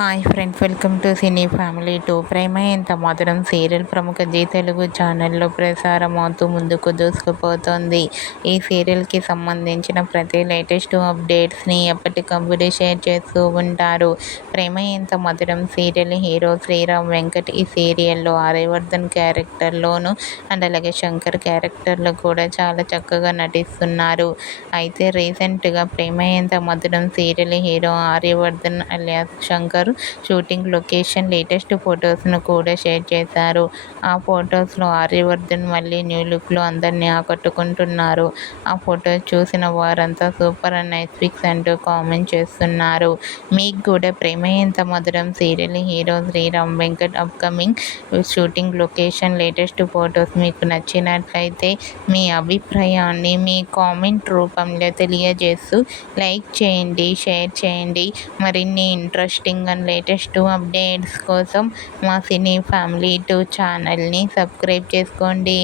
Hi friends, welcome to cine family 2. Prema Entha Madhuram serial ప్రముఖ G Telugu ఛానల్లో ప్రసారం అవుతూ ముందుకు దూసుకుపోతోంది. ఈ సీరియల్కి సంబంధించిన ప్రతి లేటెస్ట్ అప్డేట్స్ని ఎప్పటికప్పుడు షేర్ చేస్తూ ఉంటారు. ప్రేమ ఎంత మధురం సీరియల్ హీరో శ్రీరామ్ వెంకట్ ఈ సీరియల్లో ఆర్యవర్ధన్ క్యారెక్టర్లోను అండ్ అలాగే శంకర్ క్యారెక్టర్లో కూడా చాలా చక్కగా నటిస్తున్నారు. అయితే రీసెంట్గా Prema Entha Madhuram serial hero Aryavardhan alias Shankar shooting location latest ఫొటోస్ను కూడా షేర్ చేశారు. ఆ ఫొటోస్లో ఆర్యవర్ధన్ మళ్ళీ న్యూ లుక్లో అందరినీ ఆకట్టుకుంటున్నారు. ఆ ఫొటోస్ చూసిన వారంతా సూపర్ అండ్ నైస్ పిక్స్ అంటూ కామెంట్ చేస్తున్నారు. మీకు కూడా Prema Entha Madhuram serial hero Sriram Venkat upcoming shooting location latest photos మీకు నచ్చినట్లయితే మీ అభిప్రాయాన్ని మీ కామెంట్ రూపంలో తెలియజేస్తూ లైక్ చేయండి, షేర్ చేయండి. మరిన్ని ఇంట్రెస్టింగ్ అండ్ లేటెస్ట్ అప్డేట్స్ కోసం మా సినీ ఫ్యామిలీ 2 ఛానల్ని సబ్స్క్రైబ్ చేసుకోండి.